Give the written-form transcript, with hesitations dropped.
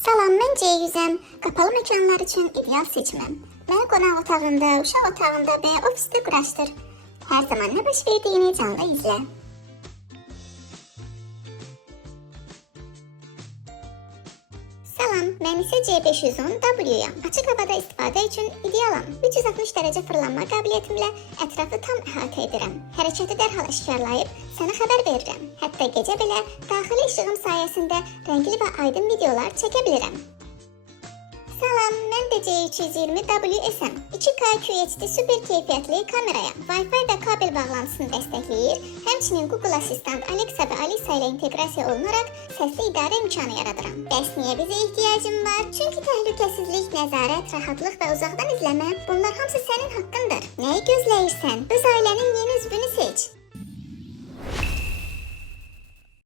Salam, mən C100-əm. Qapalı məkanlar üçün ideal seçiməm. Mənə qonaq otağında, uşaq otağında və ofisdə quraşdır. Hər zaman nə baş verdiyini canlı izlə. Salam, mən isə C510W'yam. Açıq havada istifadə üçün idealam. 360 dərəcə fırlanma qabiliyyətimlə ətrafı tam əhatə edirəm. Hərəkəti dərhal aşkarlayıb sənə xəbər verirəm. Hətta gecə belə daxili işığım sayəsində rəngli və aydın videolar çəkə bilirəm. Salam, mən də C320WS-əm. 2K QHD super keyfiyyətli kameraya, Wi-Fi və kabel bağlantısını dəstəkləyir. Həmçinin Google Assistant, Alexa və Alisa ilə inteqrasiya olunaraq səsli idarə imkanı yaradıram. Bəs niyə bizə ehtiyacım var? Çünki təhlükəsizlik, nəzarət, rahatlıq və uzaqdan izləmə, bunlar hamısı sənin haqqındır. Nəyi gözləyirsən? Öz ailənin yeni üzvünü seç.